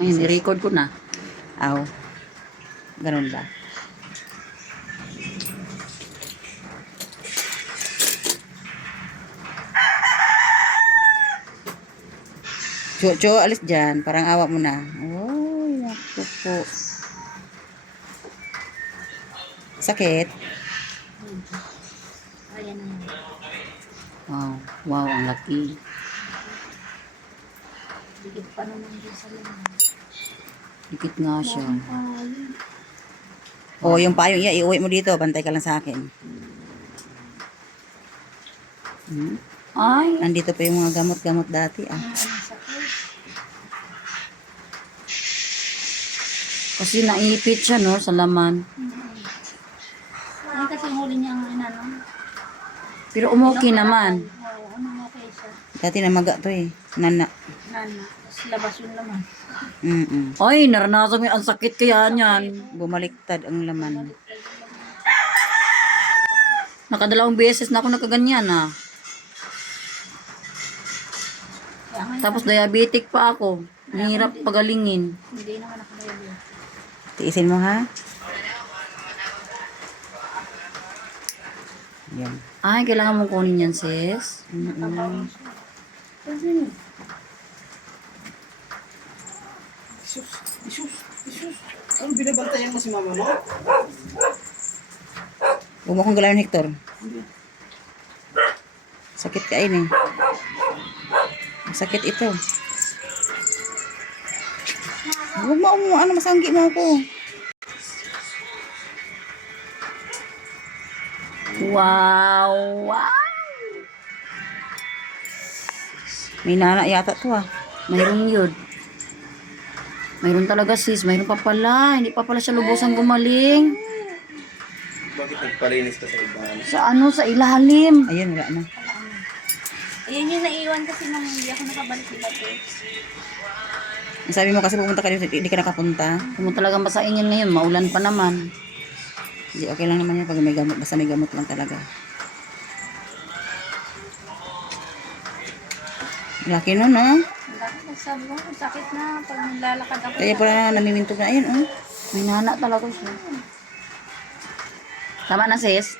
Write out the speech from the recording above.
Ayun, i-record ko na. Aw. Ganun ba? Cho, alis dyan. Parang awa mo na. Uy, naku po. Sakit? Ayan na. Wow. Wow, ang laki. Dikit pa naman din sa laman. Dikit nga siya. Ayun. O, yung payong iya, iuwi mo dito. Bantay ka lang sa akin. Ay, nandito pa yung mga gamot-gamot dati, ah. Ang sakit. Kasi naipit siya, no, sa laman. Ay, kasi huli niya ang inano. Pero umuki naman. Oo, ano okay siya. Dati namaga to, eh. Nana. Nana. Tapos labas yung laman. Ay, naranasan mo ang sakit kaya niyan. Bumaliktad ang laman. Nakadalawang beses na ako nakaganyan, ah. Kaya ngayon, Tapos diabetic pa ako. Mahirap pagalingin. hindi naman nakadaya. Tiisin mo, ha? Yan. Ay, kailangan mong kunin yan, sis. Tabaw siya. Kasi, Isus. Ano binabantayan mo si mama mo? Huwag mo akong galawin, Hector. Sakit ka eh. Sakit ito. Huwag mo, ano, masanggi mo ako. Wow! Wow! May nana yata to, ah. Mayroon yun. Mayroon talaga, sis. Mayroon pa pala. Hindi pa pala siya lubusang gumaling. Bakit nagpalinis ka sa ibahan? Sa ano, sa ilalim. Ayun, wala na. ayun yung naiwan kasi nung hindi ako nakabalik di Bato. Sabi mo kasi pupunta ka dito, hindi ka nakapunta. Kung talagang basain yan ngayon, maulan pa naman. Hindi, okay lang naman yan pag may gamot. Basta may gamot lang talaga. Laki nun, ah. Sabi ko, ang sakit na pag naglalakad ako. Kaya pala namimintog na. Ayun, oh. May nana talaga siya. Tama na, sis.